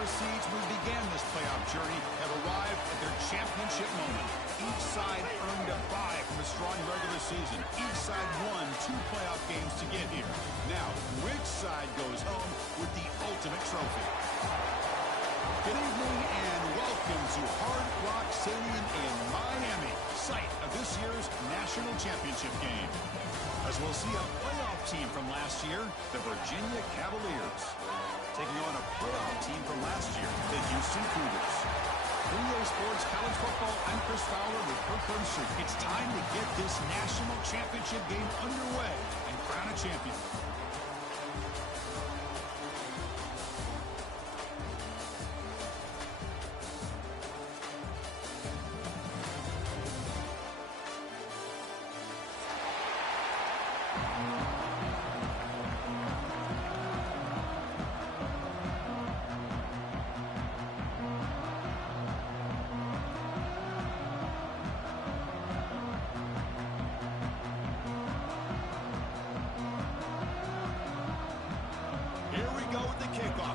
4 seeds who began this playoff journey have arrived at their championship moment. Each side earned a bye from a strong regular season. Each side won 2 playoff games to get here. Now, which side goes home with the ultimate trophy? Good evening and welcome to Hard Rock Stadium in Miami, site of this year's national championship game. As we'll see a playoff team from last year, the Virginia Cavaliers, taking on a playoff team from last year, the Houston Cougars. For EA Sports College Football, I'm Chris Fowler with Kirk Herbstreit. It's time to get this national championship game underway and crown a champion.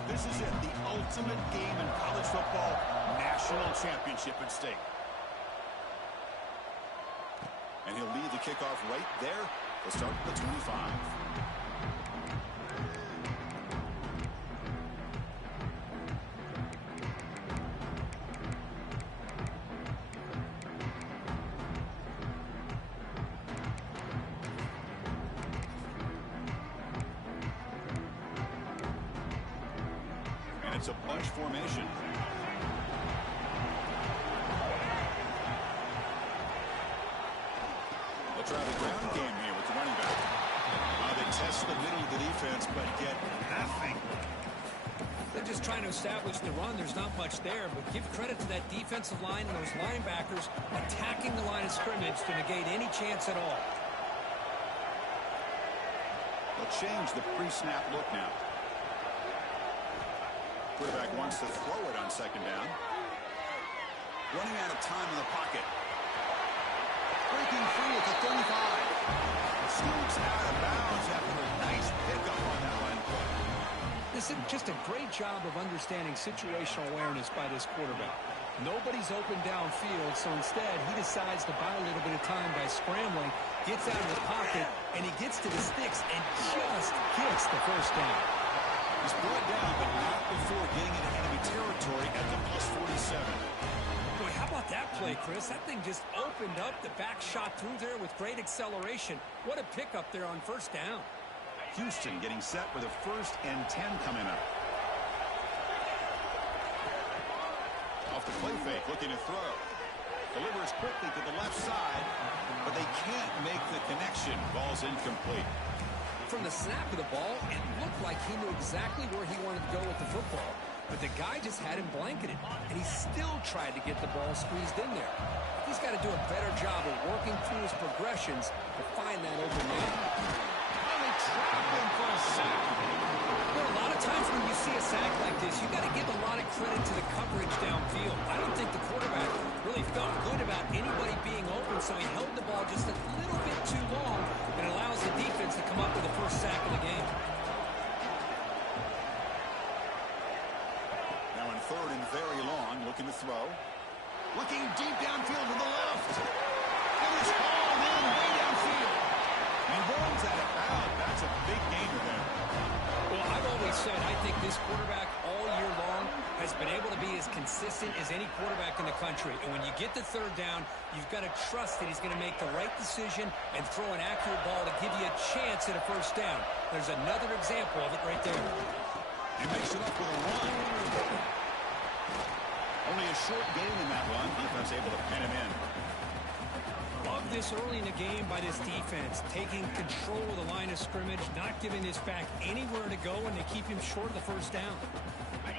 This is it, the ultimate game in college football, national championship at stake. And he'll lead the kickoff right there to start the 25. It's a bunch formation. They'll try the ground game here with the running back. They test the middle of the defense, but get nothing. They're just trying to establish the run. There's not much there, but give credit to that defensive line and those linebackers attacking the line of scrimmage to negate any chance at all. They'll change the pre-snap look now. Quarterback wants to throw it on second down. Running out of time in the pocket. Breaking free at the 35. Scoots out of bounds after a nice pickup on that line play. This is just a great job of understanding situational awareness by this quarterback. Nobody's open downfield, so instead he decides to buy a little bit of time by scrambling, gets out of the pocket, and he gets to the sticks and just gets the first down. He's brought down, but not before getting into enemy territory at the +47. Boy, how about that play, Chris? That thing just opened up. The back shot through there with great acceleration. What a pickup there on first down. Houston getting set with a 1st and 10 coming up. Off the play fake, looking to throw. Delivers quickly to the left side, but they can't make the connection. Ball's incomplete. From the snap of the ball, it looked like he knew exactly where he wanted to go with the football. But the guy just had him blanketed, and he still tried to get the ball squeezed in there. He's got to do a better job of working through his progressions to find that open man. Oh, they trap him for a sack. Well, a lot of times when you see a sack like this, you got to give a lot of credit to the coverage downfield. I don't think the quarterback really felt good about anybody being open, so he held the ball just a little bit too long and allows the defense to come up with the first sack of the game. Now in 3rd and very long, looking to throw. Looking deep downfield to the left. And it's hauled in way downfield. And runs out of bounds. That's a big gain to them. Well, I've always said I think this quarterback all year long has been able to be as consistent as any quarterback in the country. And when you get to 3rd down, you've got to trust that he's going to make the right decision and throw an accurate ball to give you a chance at a first down. There's another example of it right there. He makes it up with a run. Only a short gain in that run. Defense able to pin him in. Love this early in the game by this defense, taking control of the line of scrimmage, not giving this back anywhere to go, and they keep him short of the first down.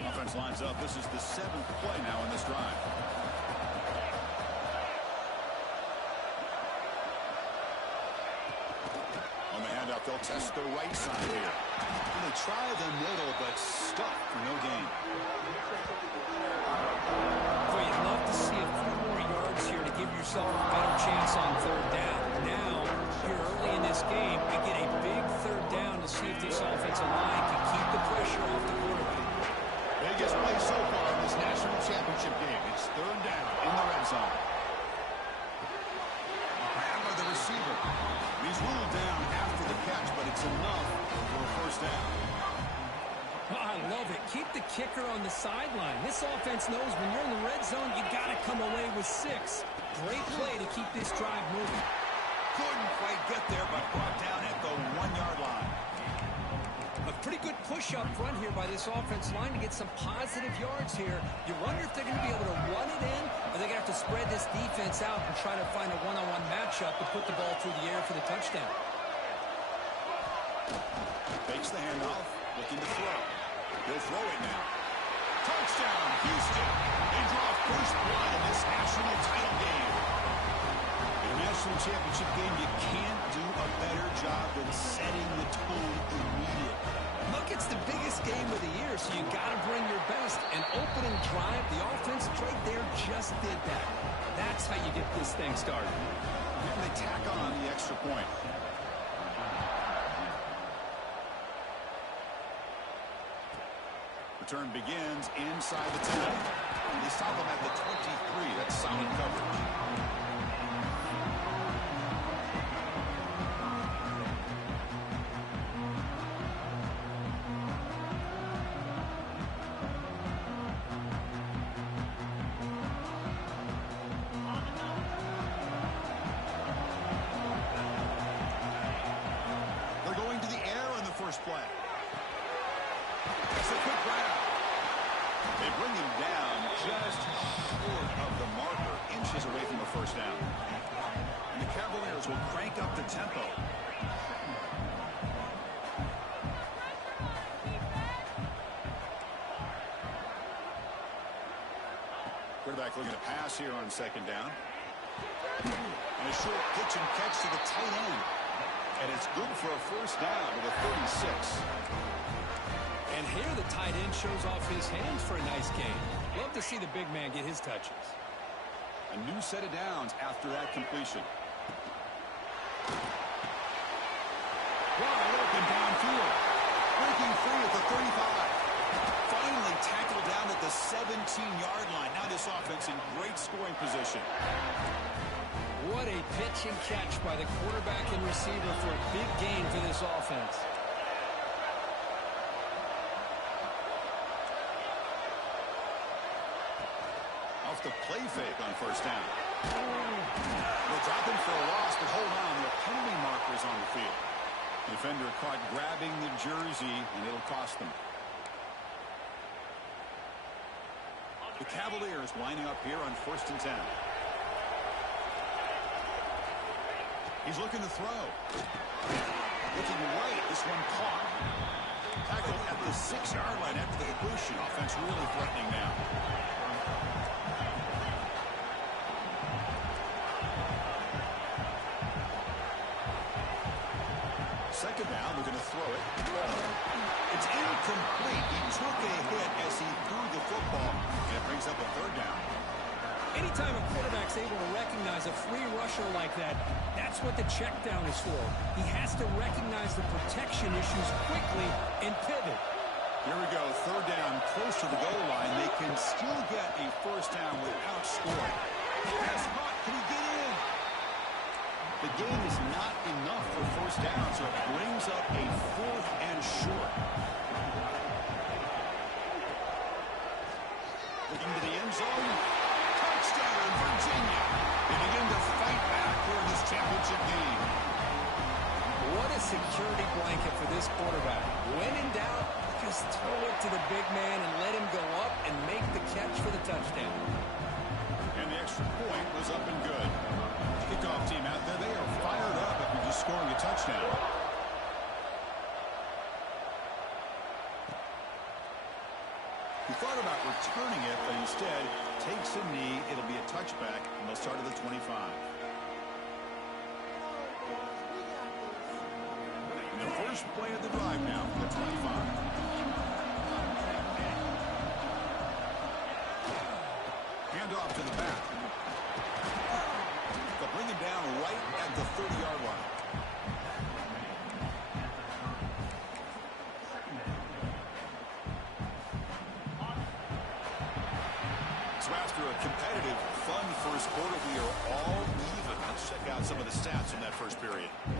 Offense lines up. This is the 7th play now in this drive. On the handoff, they'll test the right side here. And they try the middle, but stuck for no gain. Boy, you'd love to see a few more yards here to give yourself a better chance on 3rd down. Now, here early in this game, we get a big 3rd down to see if this offensive line can keep the pressure off the quarterback. Big biggest play so far in this national championship game. It's third down in the red zone. Grab by the receiver. He's ruled down after the catch, but it's enough for a first down. Oh, I love it. Keep the kicker on the sideline. This offense knows when you're in the red zone, you got to come away with 6. Great play to keep this drive moving. Couldn't quite get there, but brought down at the 1-yard line. A pretty good push up front here by this offense line to get some positive yards here. You wonder if they're going to be able to run it in, or they're going to have to spread this defense out and try to find a one-on-one matchup to put the ball through the air for the touchdown. Fakes the handoff, looking to throw. He'll throw it now. Touchdown, Houston. They draw first blood in this national title game. In a national championship game, you can't do a better job than setting the tone immediately. Look, it's the biggest game of the year, so you got to bring your best. An opening drive, the offense right there just did that. That's how you get this thing started. And they tack on the extra point. Return begins inside the 10. They stop him at the 23. That's solid coverage. They're going to the air on the first play. It's a quick grab. They bring him down just short of the marker, inches away from the first down. And the Cavaliers will crank up the tempo. Quarterback looking to pass here on second down. And a short pitch and catch to the tight end. And it's good for a first down to the 36. And here the tight end shows off his hands for a nice gain. Love to see the big man get his touches. A new set of downs after that completion. Wide open downfield. Breaking free at the 35. Finally tackled down at the 17-yard line. Now this offense in great scoring position. What a pitch and catch by the quarterback and receiver for a big gain for this offense. Off the play fake on first down. They'll drop him for a loss, but hold on. There are penalty markers on the field. The defender caught grabbing the jersey, and it'll cost them. The Cavaliers lining up here on first and 10. He's looking to throw. Looking right. This one caught. Tackled at the 6-yard line after the completion. Offense really threatening now. Second down, they're going to throw it. It's incomplete. He took a hit as he threw the football, and it brings up a third down. Anytime a quarterback's able to recognize a free rusher like that, that's what the check down is for. He has to recognize the protection issues quickly and pivot. Here we go, third down, close to the goal line. They can still get a first down without scoring. Pass caught. Can he get in? The game is not enough for first down, so it brings up a fourth and short. Looking to the end zone. Touchdown, Virginia. They begin to fight back here in this championship game. What a security blanket for this quarterback. When in doubt, just throw it to the big man and let him go up and make the catch for the touchdown. And the extra point was up and good. Kickoff team out there, they are fired up after just scoring a touchdown. He thought about returning it, but instead takes a knee. It'll be a touchback, and they'll start at the 25. And the first play of the drive now from the 25. Handoff to the back. They'll bring him down right at the 30-yard line. After a competitive, fun first quarter, we are all even. Let's check out some of the stats from that first period. Here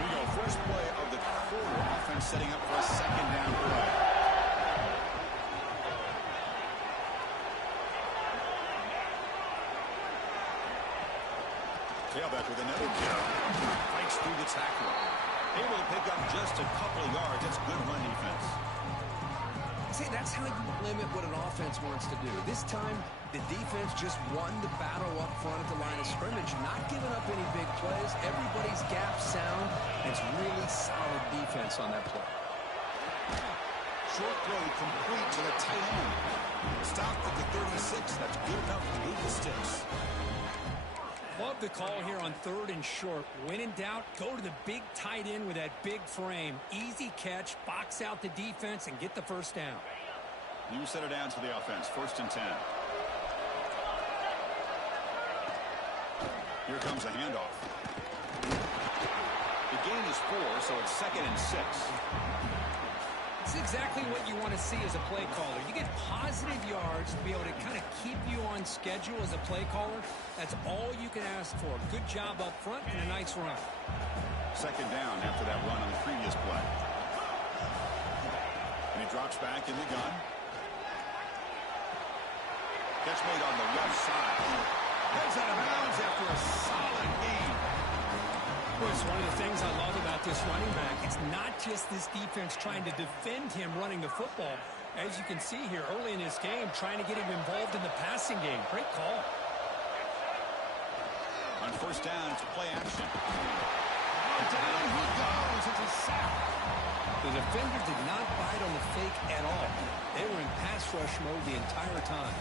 we go. First play of the quarter. Offense setting up for a second down play. Tailback with another carry. Fights through the tackle. Able to pick up just a couple of yards. That's good run defense. See, that's how you limit what an offense wants to do. This time, the defense just won the battle up front at the line of scrimmage, not giving up any big plays. Everybody's gap sound. It's really solid defense on that play. Short throw complete to the tight end. Stopped at the 36. That's good enough to move the sticks. Love the call here on 3rd and short. When in doubt, go to the big tight end with that big frame. Easy catch, box out the defense, and get the first down. New set of downs for the offense. 1st and 10. Here comes a handoff. The gain is 4, so it's 2nd and 6. It's exactly what you want to see as a play caller. You get positive yards to be able to kind of keep you on schedule as a play caller. That's all you can ask for. Good job up front and a nice run. 2nd down after that run on the previous play. And he drops back in the gun. Catch made on the left side. Heads out of bounds after a solid gain. Well, it's one of the things I love about this running back. It's not just this defense trying to defend him running the football. As you can see here early in this game, trying to get him involved in the passing game. Great call. On 1st down, it's play action. Down he goes. It's a sack. The defender did not bite on the fake at all. They were in pass rush mode the entire time.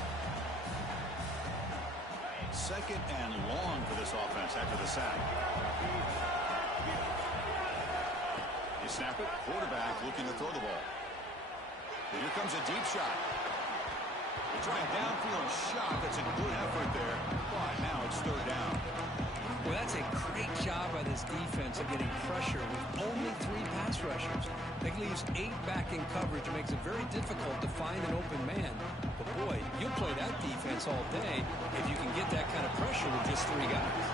2nd and long for this offense after the sack. They snap it. Quarterback looking to throw the ball. And here comes a deep shot. They try a downfield shot. That's a good effort there. But now it's 3rd down. Well, that's a great job by this defense of getting pressure with only 3 pass rushers. That leaves 8 back in coverage. It makes it very difficult to find an open man. But, boy, you'll play that defense all day if you can get that kind of pressure with just 3 guys.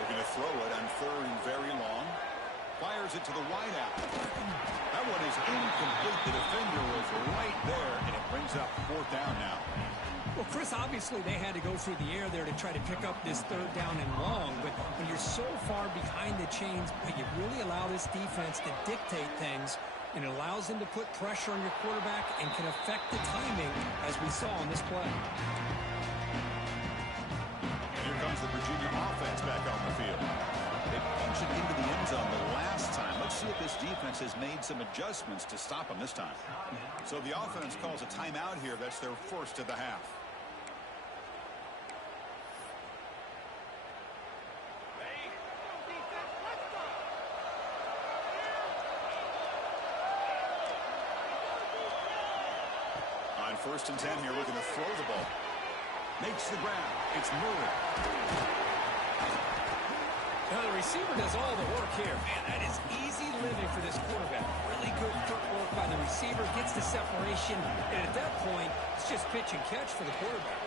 Looking to throw it on 3rd and very long. Fires it to the wideout. That one is incomplete. The defender was right there, and it brings up 4th down now. Well, Chris, obviously they had to go through the air there to try to pick up this 3rd down and long. But when you're so far behind the chains, you really allow this defense to dictate things. And it allows them to put pressure on your quarterback and can affect the timing, as we saw on this play. Here comes the Virginia offense back on the field. They punched it into the end zone the last time. Let's see if this defense has made some adjustments to stop them this time. So the offense calls a timeout here. That's their 1st of the half. On 1st and 10 here, looking to throw the ball. Makes the grab. It's Murray. Now the receiver does all the work here. Man, that is easy living for this quarterback. Really good footwork by the receiver. Gets the separation. And at that point, it's just pitch and catch for the quarterback.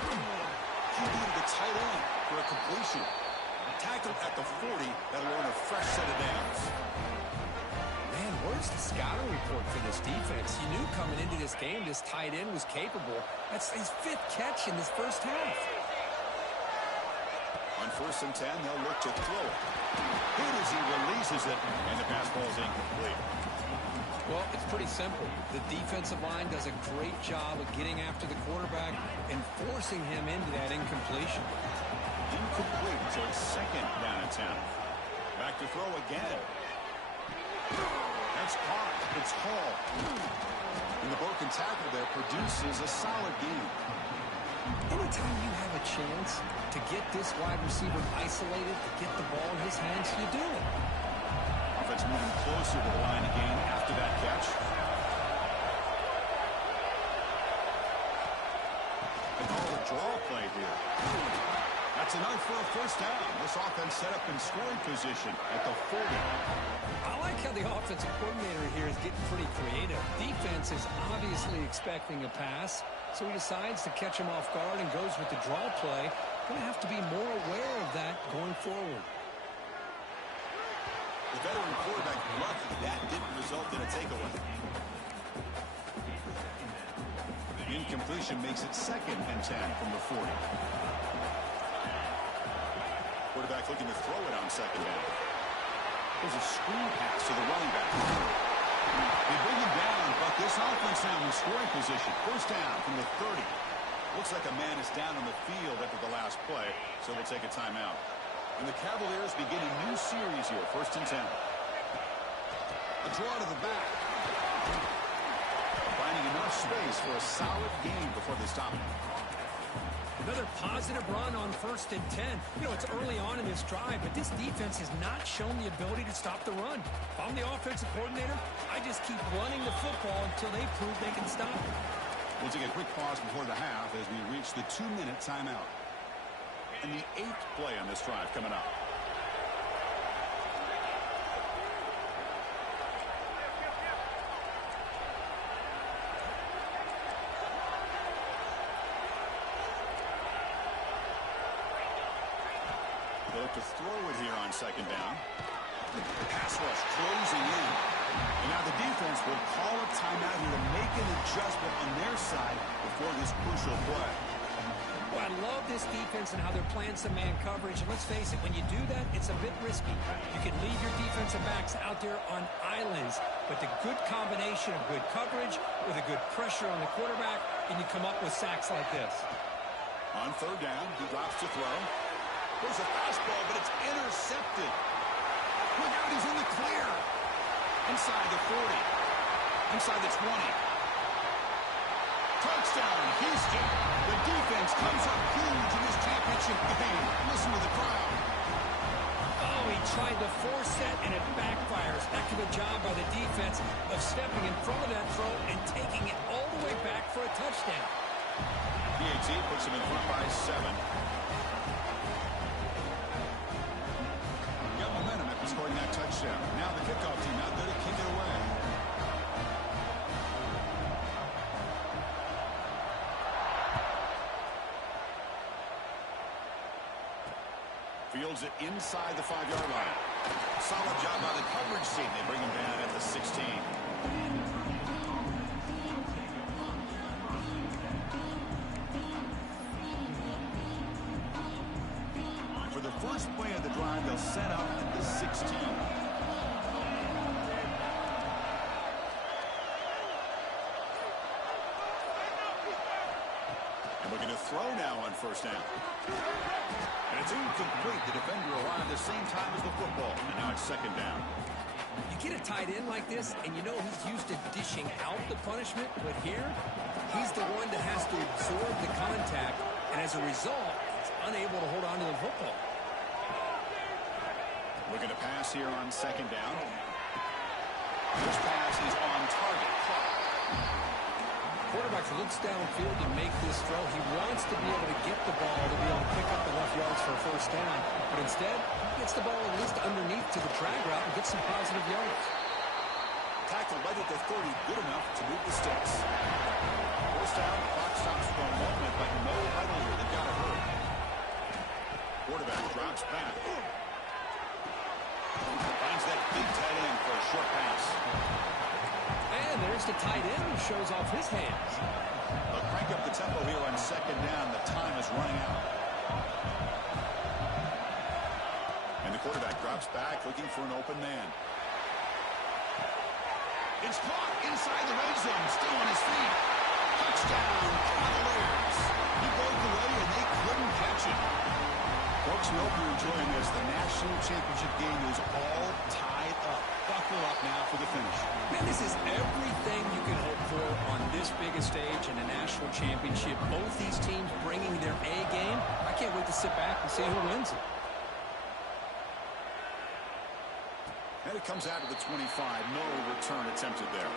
He needed the tight end for a completion. Tackled at the 40. That'll earn a fresh set of downs. Man, where's the scouting report for this defense? You knew coming into this game this tight end was capable. That's his 5th catch in this first half. On 1st and 10, they'll look to throw it. Good as he releases it, and the pass ball is incomplete. Well, it's pretty simple. The defensive line does a great job of getting after the quarterback and forcing him into that incompletion. Incomplete, so it's 2nd down and 10. Back to throw again. That's caught. It's Hall. And the broken tackle there produces a solid gain. Anytime you have a chance to get this wide receiver isolated, to get the ball in his hands, you do it. Offense moving closer to the line again after that catch. A draw play here. That's enough for a first down. This offense set up in scoring position at the 40. I like how the offensive coordinator here is getting pretty creative. Defense is obviously expecting a pass, so he decides to catch him off guard and goes with the draw play. Going to have to be more aware of that going forward. The veteran quarterback lucky that didn't result in a takeaway. Incompletion makes it 2nd and 10 from the 40. Quarterback looking to throw it on 2nd down. There's a screen pass to the running back. They bring him down, but this offense now in scoring position. First down from the 30. Looks like a man is down on the field after the last play, so we'll take a timeout. And the Cavaliers begin a new series here, 1st and 10. A draw to the back. Finding enough space for a solid gain before they stop him. Another positive run on 1st and 10. You know, it's early on in this drive, but this defense has not shown the ability to stop the run. If I'm the offensive coordinator, I just keep running the football until they prove they can stop it. We'll take a quick pause before the half as we reach the 2-minute timeout. And the 8th play on this drive coming up. They'll look to throw it here on 2nd down. Pass rush closing in. And now the defense will call a timeout here to make an adjustment on their side before this crucial play. Well, I love this defense and how they're playing some man coverage. And let's face it, when you do that, it's a bit risky. You can leave your defensive backs out there on islands, but the good combination of good coverage with a good pressure on the quarterback, and you come up with sacks like this. On 3rd down, he drops to throw. There's a fastball, but it's intercepted. Look out, he's in the clear. Inside the 40. Inside the 20. Touchdown, Houston. The defense comes up huge in this championship game. Listen to the crowd. Oh, he tried to force that, and it backfires. Heck of a job by the defense of stepping in front of that throw and taking it all the way back for a touchdown. PAT puts him in front by 7. Got momentum after scoring that touchdown. Now the kickoff team out there to kick it away. Fields it inside the 5-yard line. Solid job by the coverage team. They bring him down at the 16. For the first play of the drive, they'll set up at the 16. And looking to throw now on 1st down. And it's incomplete. The defender arrived at the same time as the football. And now it's 2nd down. You get a tight end like this, and you know he's used to dishing out the punishment, but here, he's the one that has to absorb the contact, and as a result, he's unable to hold on to the football. Looking to pass here on 2nd down. This pass is on target. Caught. Quarterback looks downfield to make this throw. He wants to be able to get the ball to be able to pick up enough yards for a 1st down. But instead, he gets the ball at least underneath to the drag route and gets some positive yards. Tackle right at the 30, good enough to move the sticks. 1st down, clock stops for a moment, but no huddle here. They've got to hurry. Quarterback drops back. Finds that big tight end for a short pass. And there's the tight end who shows off his hands. They'll crank up the tempo here on 2nd down. The time is running out. And the quarterback drops back looking for an open man. It's caught inside the red zone. Still on his feet. Touchdown, Cavaliers. He broke away and they couldn't catch him. Folks, we hope you're enjoying this. The national championship game is all tied up. Buckle up now for the finish. Man, this is everything you can hope for on this biggest stage in the national championship. Both these teams bringing their A game. I can't wait to sit back and see who wins it. And it comes out of the 25. No return attempted there.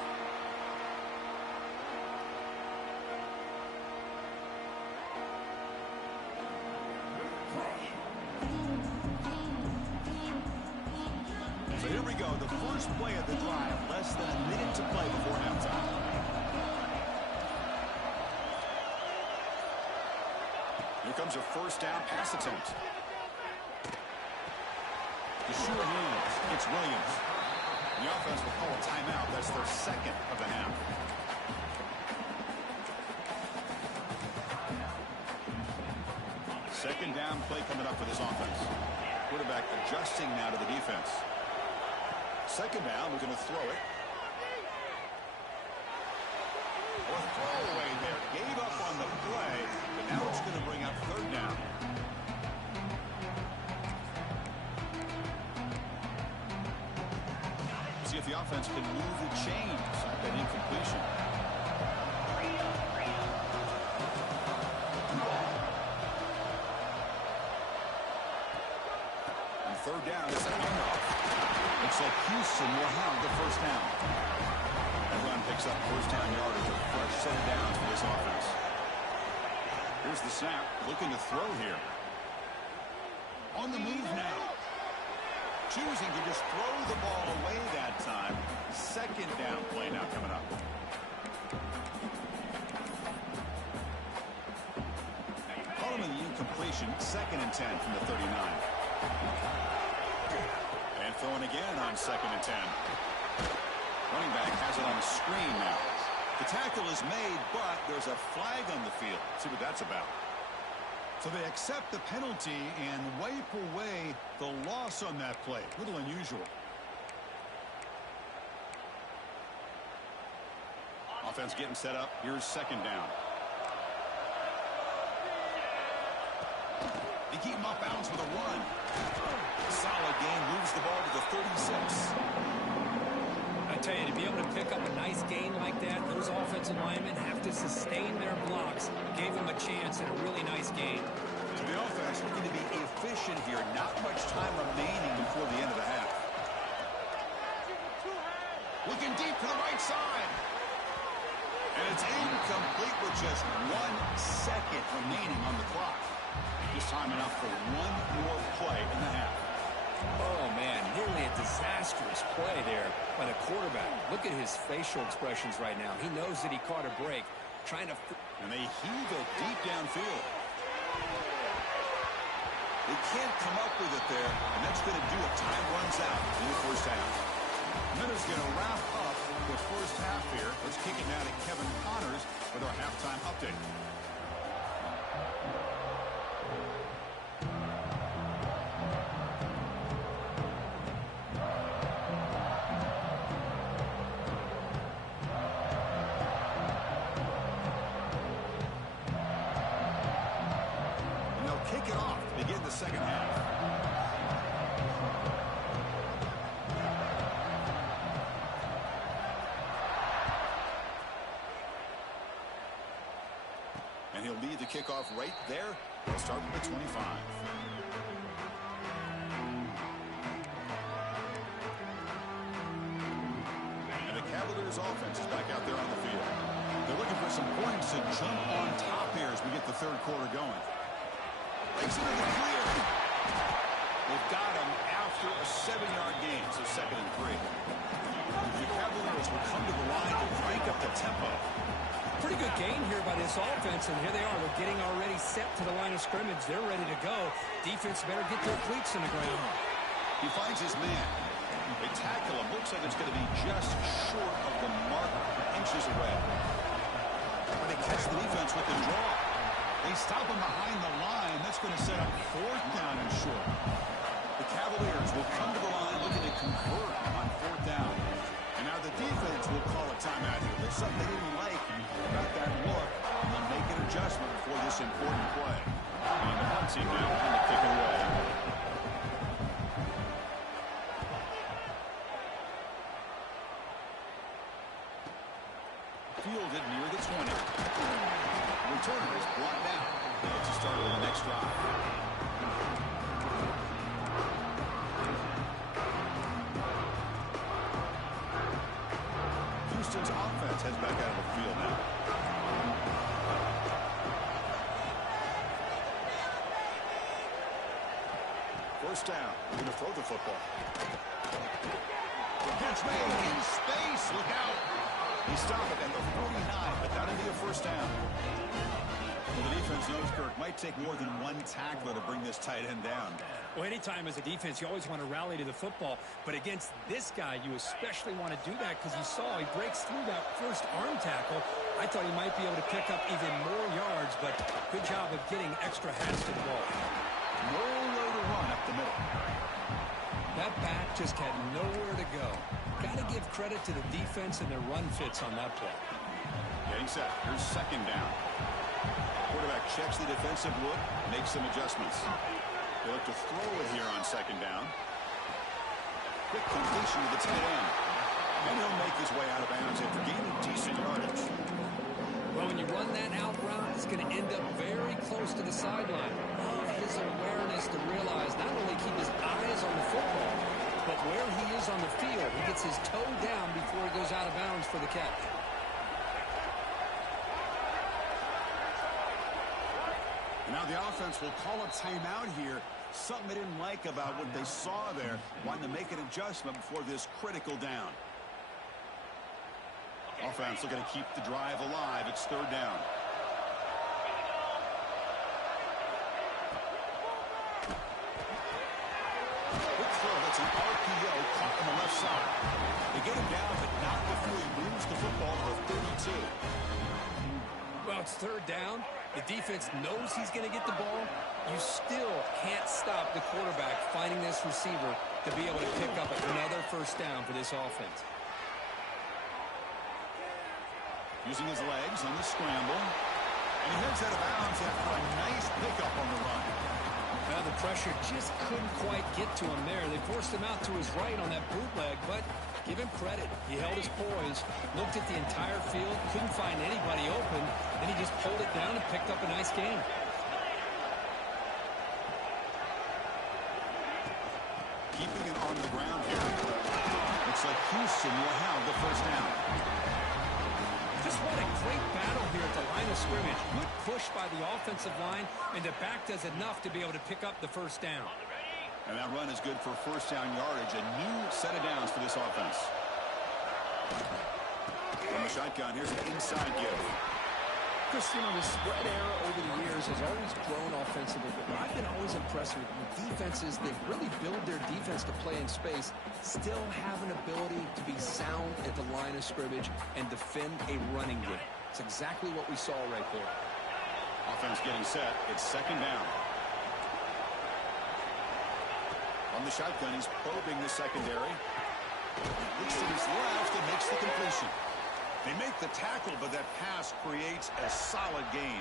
So here we go, the first play of the drive, less than a minute to play before halftime. Here comes a first down pass attempt. The sure hands. It's Williams. The offense will call a timeout. That's their second of the half. Second down play coming up for this offense. Quarterback adjusting now to the defense. Second down, we're going to throw it. Or throwaway there. Gave up on the play, but now it's going to bring up third down. See if the offense can move the chains at that incompletion. And third down is a handoff. Looks like Houston will have the first down. That run picks up first down yardage, a fresh set of downs for this offense. Here's the snap, looking to throw here. On the move now. Choosing to just throw the ball away that time. Second down play now coming up. Call him in the incompletion. 2nd and 10 from the 39. And throwing again on 2nd and 10. Running back has it on the screen now. The tackle is made, but there's a flag on the field. See what that's about. So they accept the penalty and wipe away the loss on that play. A little unusual. Offense getting set up. Here's second down. They keep him off bounds with a run. Solid gain, moves the ball to the 36. I tell you, to be able to pick up a nice gain like that, those offensive linemen have to sustain their blocks. Gave them a chance and a really nice gain. So the offense looking to be efficient here. Not much time remaining before the end of the half. Looking deep to the right side. And it's incomplete with just 1 second remaining on the clock. Just time enough for one more play in the half. Oh, man, nearly a disastrous play there by the quarterback. Look at his facial expressions right now. He knows that he caught a break. Trying to... And they heave it deep downfield. They can't come up with it there, and that's going to do it. Time runs out in the first half. And that is going to wrap up the first half here. Let's kick it now to Kevin Connors with our halftime update. Kick it off to begin the second half. And he'll lead the kickoff right there. He'll start with the 25. And the Cavaliers offense is back out there on the field. They're looking for some points to jump on top here as we get the third quarter going. Breaks into the clear. They've got him after a 7-yard gain, so 2nd and 3. The Cavaliers will come to the line to crank up the tempo. Pretty good gain here by this offense, and here they are. They're getting already set to the line of scrimmage. They're ready to go. Defense better get their cleats in the ground. He finds his man. They tackle him. Looks like it's going to be just short of the mark, inches away. But they catch the defense with the draw. They stop him behind the line. That's going to set up 4th down and short. The Cavaliers will come to the line looking to convert on 4th down. And now the defense will call a timeout here. There's something they didn't like about that look, and they'll make an adjustment for this important play. And the punt team now on the kick away. Fielded near the 20. Returner is blocked out. It's a start of the next drive. Houston's offense heads back out of the field now. First down. We're going to throw the football. Catch made in space. Look out. He stopped it at the 49, but that'll be a first down. Well, the defense knows, Kirk, might take more than one tackler to bring this tight end down. Well, anytime as a defense, you always want to rally to the football. But against this guy, you especially want to do that because you saw he breaks through that first arm tackle. I thought he might be able to pick up even more yards, but good job of getting extra hands to the ball. No way to run up the middle. That back just had nowhere to go. Got to give credit to the defense and their run fits on that play. Getting set. Here's second down. Quarterback checks the defensive look, makes some adjustments. He'll look to throw it here on second down. Quick completion to the tight end. And he'll make his way out of bounds after gaining decent yardage. Well, when you run that out route, it's going to end up very close to the sideline. His awareness to realize not only keep his eyes on the football, but where he is on the field, he gets his toe down before he goes out of bounds for the catch. Now the offense will call a timeout here. Something they didn't like about what they saw there. Wanting to make an adjustment before this critical down. Offense looking to keep the drive alive. It's third down. Quick throw. That's an RPO caught on the left side. They get him down, but not before he moves the football to the 32. Well, it's third down. The defense knows he's going to get the ball. You still can't stop the quarterback finding this receiver to be able to pick up another first down for this offense. Using his legs on the scramble. And he heads out of bounds after a nice pickup on the run. Now the pressure just couldn't quite get to him there. They forced him out to his right on that bootleg, but give him credit. He held his poise, looked at the entire field, couldn't find anybody open, and he just pulled it down and picked up a nice gain. Keeping it on the ground here. Looks like Houston will have the first down. Just what a great battle here at the line of scrimmage. Good push by the offensive line, and the back does enough to be able to pick up the first down. And that run is good for first down yardage. A new set of downs for this offense. From the shotgun, here's an inside give. Chris, you know, the spread era over the years has always grown offensively, but what I've been always impressed with defenses that really build their defense to play in space still have an ability to be sound at the line of scrimmage and defend a running game. It's exactly what we saw right there. Offense getting set. It's second down. On the shotgun, he's probing the secondary. Looks to his left and makes the completion. They make the tackle, but that pass creates a solid gain.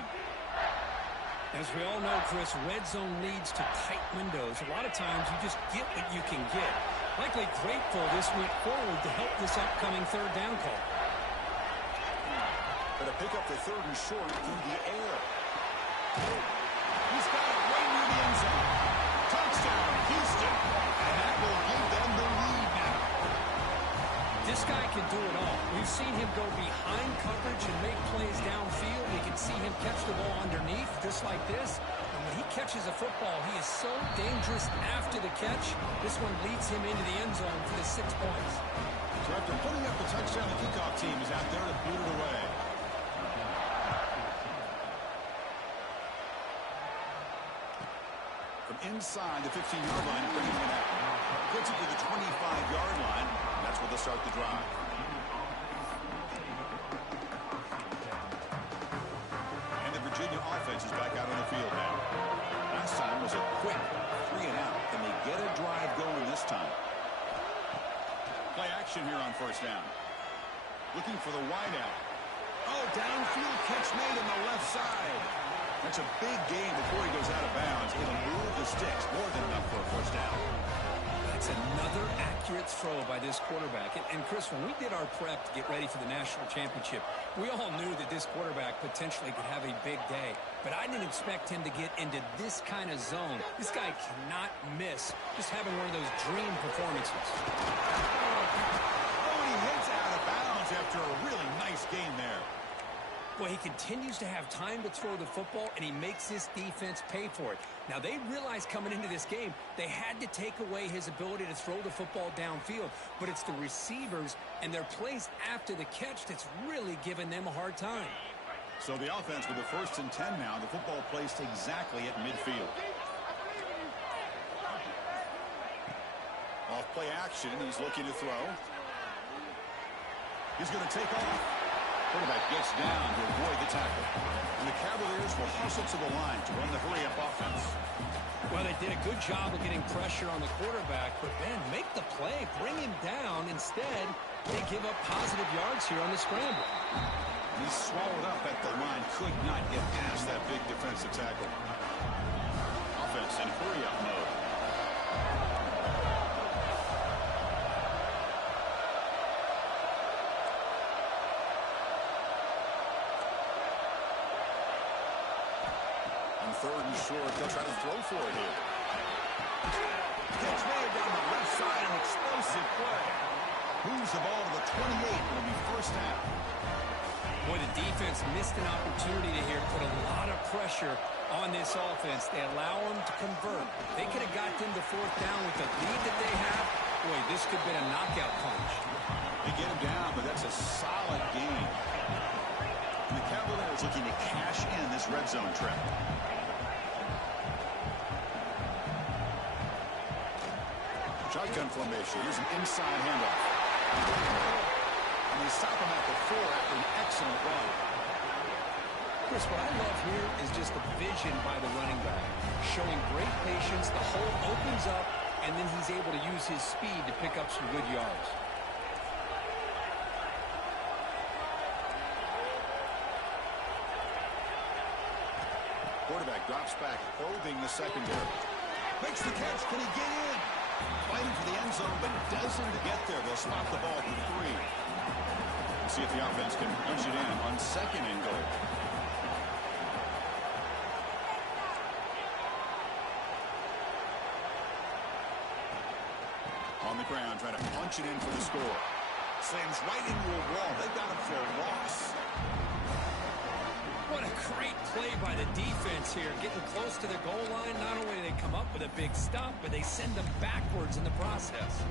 As we all know, Chris, red zone leads to tight windows. A lot of times you just get what you can get. Likely grateful this went forward to help this upcoming third down call. But to pick up the third and short through the air. He's got it right near the end zone. Touchdown, Houston. And that will give them the lead now. This guy can do it all. We've seen him go behind coverage and make plays downfield. We can see him catch the ball underneath, just like this. And when he catches a football, he is so dangerous after the catch. This one leads him into the end zone for the 6 points. So after putting up the touchdown, the kickoff team is out there to boot it away. From inside the 15-yard line, bringing it out. Gets it to the 25-yard line. That's where they'll start the drive. And the Virginia offense is back out on the field now. Last time was a quick 3 and out. Can they get a drive going this time? Play action here on first down. Looking for the wideout. Oh, downfield catch made on the left side. That's a big gain before he goes out of bounds. It'll move the sticks. More than enough for a first down. That's another accurate throw by this quarterback. And Chris, when we did our prep to get ready for the national championship, we all knew that this quarterback potentially could have a big day. But I didn't expect him to get into this kind of zone. This guy cannot miss. Just having one of those dream performances. Oh, and he heads out of bounds after a really nice game there. Boy, he continues to have time to throw the football, and he makes this defense pay for it. Now, they realized coming into this game they had to take away his ability to throw the football downfield, but it's the receivers and their plays after the catch that's really giving them a hard time. So the offense with the 1st and 10 now, the football placed exactly at midfield. Off play action, he's looking to throw. He's going to take off. Quarterback gets down to avoid the tackle. And the Cavaliers will hustle to the line to run the hurry-up offense. Well, they did a good job of getting pressure on the quarterback, but then make the play, bring him down. Instead, they give up positive yards here on the scramble. He's swallowed up at the line, could not get past that big defensive tackle. Offense in hurry-up mode. Third and short, they'll try to throw for it here. Catch made down the left side, an explosive play. Moves the ball to the 28, it'll be first down. Boy, the defense missed an opportunity to here put a lot of pressure on this offense. They allow them to convert. They could have got them to 4th down with the lead that they have. Boy, this could have been a knockout punch. They get him down, but that's a solid gain. And the Cavaliers looking to cash in this red zone trap. Shotgun formation. Here's an inside handoff. And they stop him at the 4 after an excellent run. Chris, what I love here is just the vision by the running back. Showing great patience, the hole opens up, and then he's able to use his speed to pick up some good yards. Quarterback drops back, probing the secondary. Makes the catch. Can he get in? Fighting for the end zone, but doesn't get there. They'll spot the ball for 3. Let's see if the offense can punch it in on 2nd and goal. On the ground, trying to punch it in for the score. Slams right into a wall. They've got him for a loss. What a great play by the defense here. Getting close to the goal line, not only do they come up with a big stop, but they send them backwards in the process.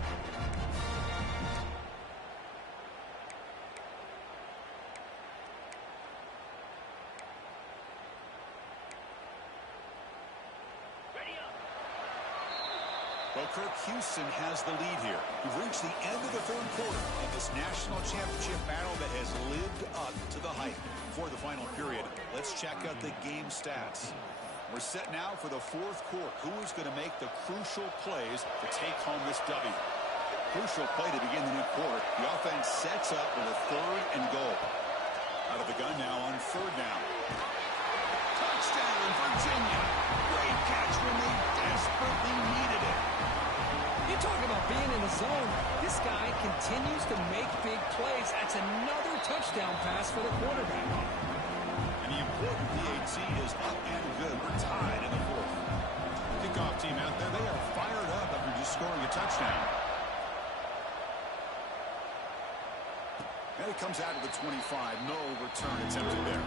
Well, Kirk Houston has the lead here. We've reached the end of the 3rd quarter of this national championship battle that has lived up to the hype. For the final period, let's check out the game stats. We're set now for the 4th quarter. Who is going to make the crucial plays to take home this W? Crucial play to begin the new quarter. The offense sets up with a 3rd and goal. Out of the gun now on 3rd down. Touchdown, Virginia. Great catch when they desperately needed it. You talk about being in the zone. This guy continues to make big plays. That's another touchdown pass for the quarterback. And the important PAT is up and good. We're tied in the 4th. Kickoff team out there, they are fired up after just scoring a touchdown. And it comes out of the 25. No return attempted there.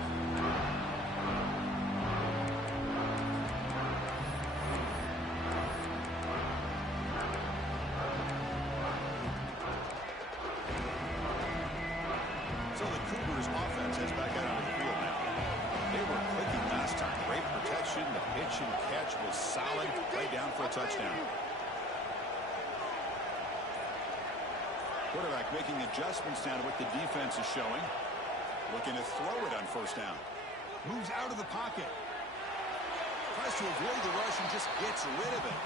Solid, right down for a touchdown. Quarterback making adjustments down to what the defense is showing. Looking to throw it on 1st down. Moves out of the pocket. Tries to avoid the rush and just gets rid of it.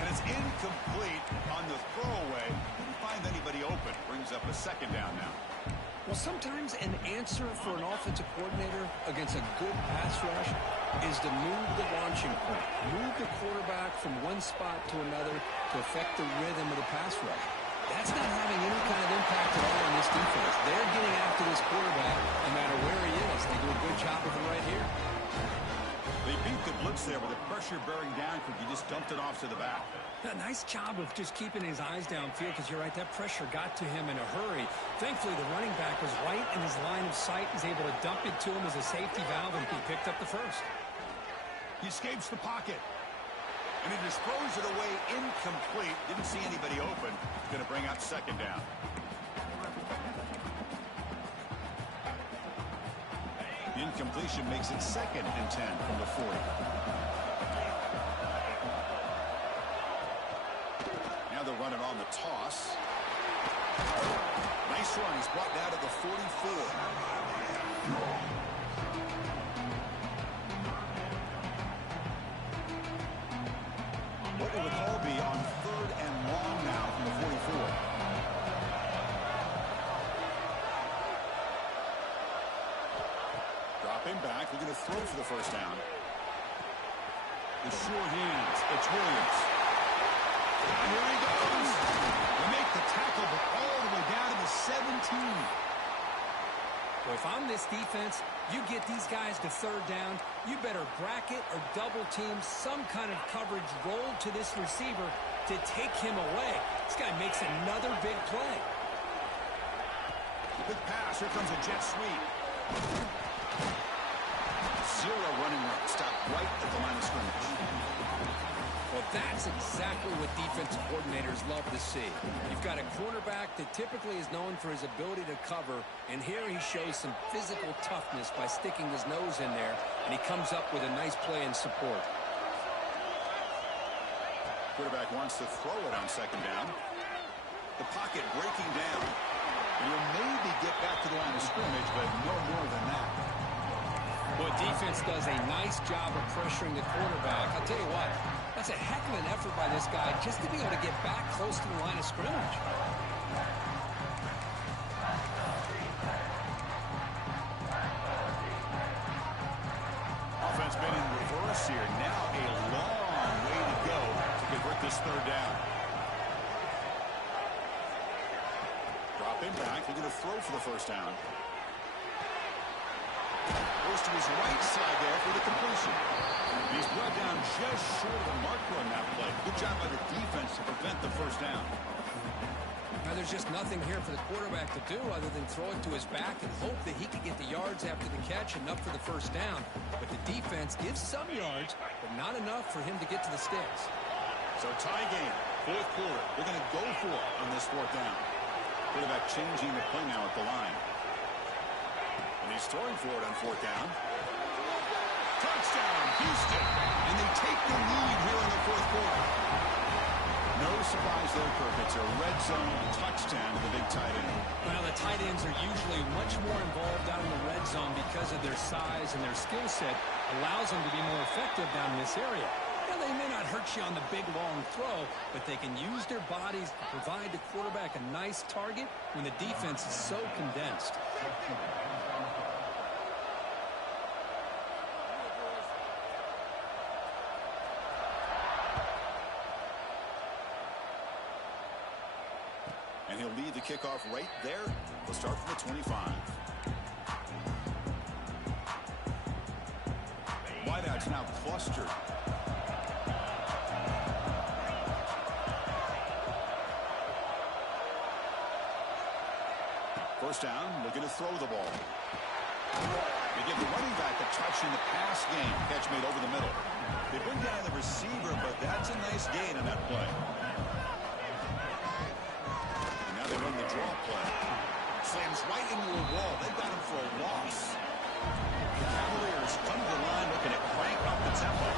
And it's incomplete on the throwaway. Didn't find anybody open. Brings up a 2nd down now. Well, sometimes an answer for an offensive coordinator against a good pass rush is to move the launching point. Move the quarterback from one spot to another to affect the rhythm of the pass rush. That's not having any kind of impact at all on this defense. They're getting after this quarterback no matter where he is. They do a good job with it right here. The They beat the blitz there with the pressure bearing down because he just dumped it off to the back. A nice job of just keeping his eyes downfield because you're right, that pressure got to him in a hurry. Thankfully, the running back was right in his line of sight. He's able to dump it to him as a safety valve, and he picked up the first. He escapes the pocket. And he just throws it away incomplete. Didn't see anybody open. Going to bring up second down. Incompletion makes it 2nd and 10 from the 40. Now they're running on the toss. Nice run. He's brought down to the 44. What will the call be on 3rd and long now from the 44? Dropping back, looking to throw for the first down. The short hands, it's Williams. And here he goes. They make the tackle, but all the way down to the 17. Well, if I'm this defense, you get these guys to 3rd down, you better bracket or double team some kind of coverage rolled to this receiver to take him away. This guy makes another big play. Big pass, here comes a jet sweep. Zero running route, stop right at the line of scrimmage. Well, that's exactly what defensive coordinators love to see. You've got a quarterback that typically is known for his ability to cover, and here he shows some physical toughness by sticking his nose in there, and he comes up with a nice play in support. Quarterback wants to throw it on 2nd down. The pocket breaking down. And he'll maybe get back to the line of scrimmage, but no more than that. Well, defense does a nice job of pressuring the quarterback. I'll tell you what, that's a heck of an effort by this guy just to be able to get back close to the line of scrimmage. Offense been in reverse here. Now a long way to go to convert this 3rd down. Dropping back, looking to throw for the first down. Goes to his right side there for the completion. He's brought down just short of the marker on that play. Good job by the defense to prevent the first down. Now, there's just nothing here for the quarterback to do other than throw it to his back and hope that he can get the yards after the catch, enough for the first down. But the defense gives some yards, but not enough for him to get to the sticks. So tie game, 4th quarter. They're going to go for it on this 4th down. Quarterback changing the play now at the line. And he's throwing for it on 4th down. Touchdown, Houston. And they take the lead here in the 4th quarter. No surprise there, Kirk. It's a red zone touchdown to the big tight end. Well, the tight ends are usually much more involved down in the red zone because of their size, and their skill set allows them to be more effective down in this area. Now, they may not hurt you on the big, long throw, but they can use their bodies to provide the quarterback a nice target when the defense is so condensed. And he'll lead the kickoff right there. He'll start from the 25. Wideouts now clustered. First down, looking to throw the ball. They give the running back a touch in the pass game. Catch made over the middle. They bring down the receiver, but that's a nice gain on that play. They run the draw play. Slams right into a wall. They've got him for a loss. The Cavaliers come to the line looking at crank up the tempo.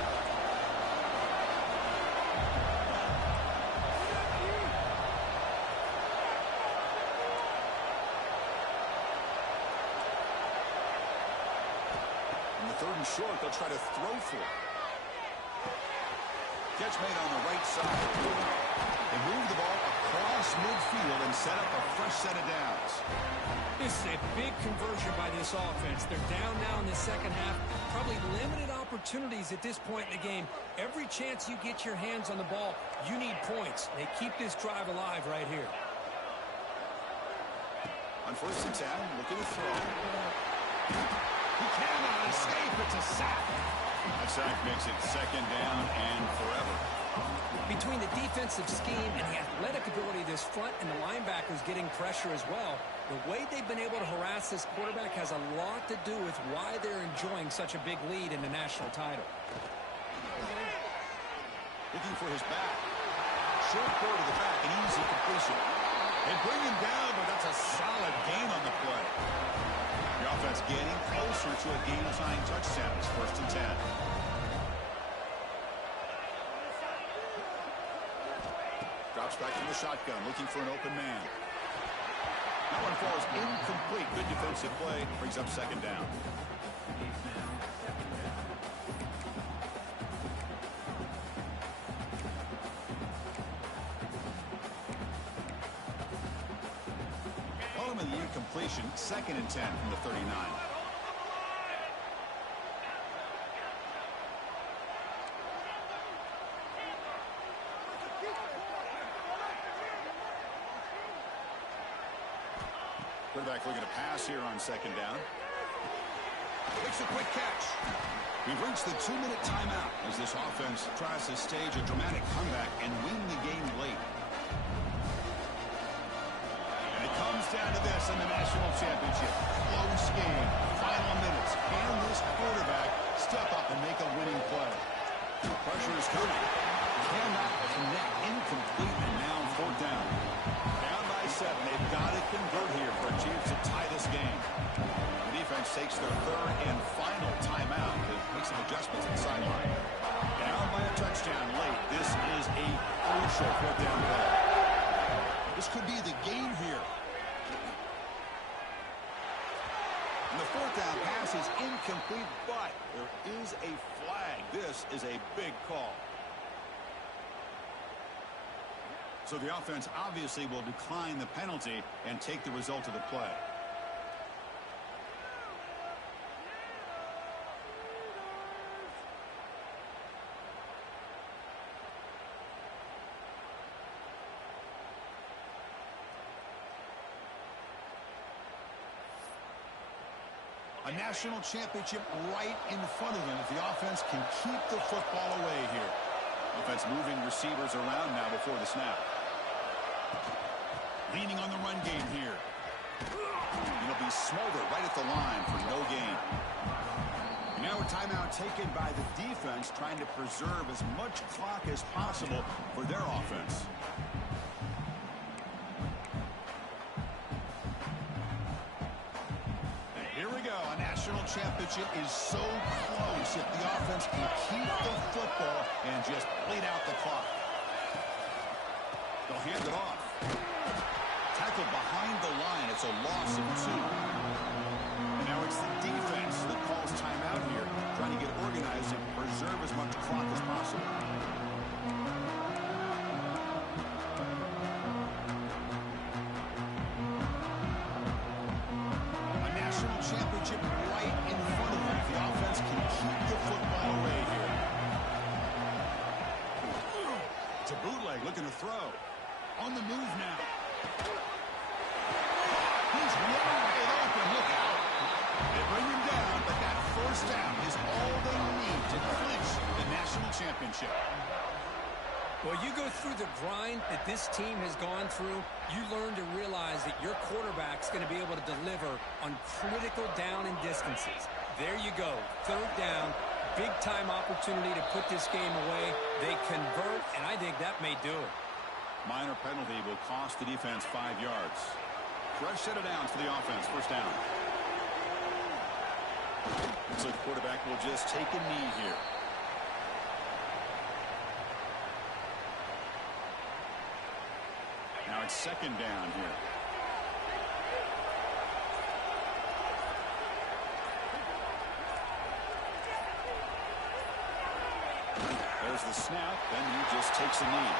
In the 3rd and short, they'll try to throw for it. Catch made on the right side. They move the ball across midfield and set up a fresh set of downs. This is a big conversion by this offense. They're down now in the 2nd half. Probably limited opportunities at this point in the game. Every chance you get your hands on the ball, you need points. They keep this drive alive right here. On 1st and 10, looking to throw. He cannot escape. It's a sack. That sack makes it second down and forever. Between the defensive scheme and the athletic ability of this front and the linebackers getting pressure as well, the way they've been able to harass this quarterback has a lot to do with why they're enjoying such a big lead in the national title. Looking for his back. Short throw to the back, an easy completion. They bring him down, but that's a solid gain on the play. The offense getting closer to a game-tying touchdown. It's 1st and 10. Drops back from the shotgun, looking for an open man. That one falls incomplete. Good defensive play. Brings up 2nd down. The incompletion, 2nd and 10 from the 39. Quarterback looking to pass here on 2nd down. Makes a quick catch. We've reached the 2-minute timeout as this offense tries to stage a dramatic comeback and win the game late. Comes down to this in the national championship. Close game. Final minutes. Can this quarterback step up and make a winning play? Pressure is coming. Cannot connect. Incomplete, and now 4th down. Down by 7. They've got to convert here for a chance to tie this game. The defense takes their 3rd and final timeout to make some adjustments on the sideline. Down by a touchdown late. This is a crucial 4th down play. This could be the game here. And the 4th down pass is incomplete, but there is a flag. This is a big call. So the offense obviously will decline the penalty and take the result of the play. A national championship right in front of them if the offense can keep the football away here. Offense moving receivers around now before the snap. Leaning on the run game here. It'll be Smolder right at the line for no gain. And now a timeout taken by the defense trying to preserve as much clock as possible for their offense. National championship is so close if the offense can keep the football and just bleed out the clock. They'll hand it off. Tackle behind the line. It's a loss of 2. And now it's the defense that calls timeout here, trying to get organized and preserve as much clock as possible. Championship right in front of them if the offense can keep the football away here. It's a bootleg looking to throw. On the move now. He's wide open. Look out. They bring him down, but that 1st down is all they need to clinch the national championship. Well, you go through the grind that this team has gone through, you learn to realize that your quarterback's going to be able to deliver on critical down and distances. There you go. 3rd down, big-time opportunity to put this game away. They convert, and I think that may do it. Minor penalty will cost the defense 5 yards. Fresh set of downs for the offense. 1st down. Looks like the quarterback will just take a knee here. Now it's 2nd down here. There's the snap, then he just takes a knee.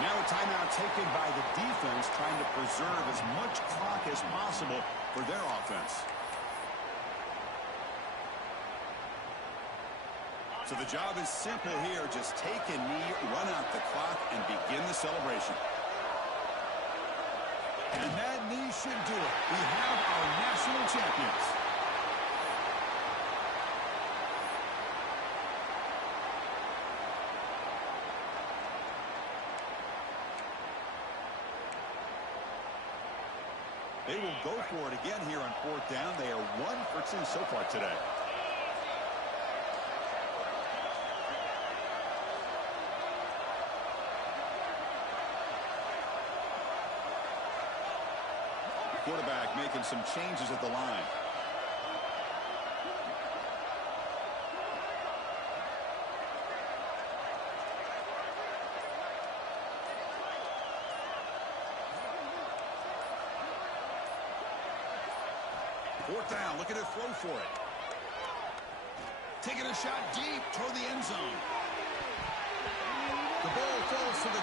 Now a timeout taken by the defense, trying to preserve as much clock as possible for their offense. So the job is simple here. Just take a knee, run out the clock, and begin the celebration. And that knee should do it. We have our national champions. They will go for it again here on 4th down. They are 1 for 2 so far today. Quarterback making some changes at the line. Fourth down, looking to throw for it. Taking a shot deep toward the end zone. The ball falls to the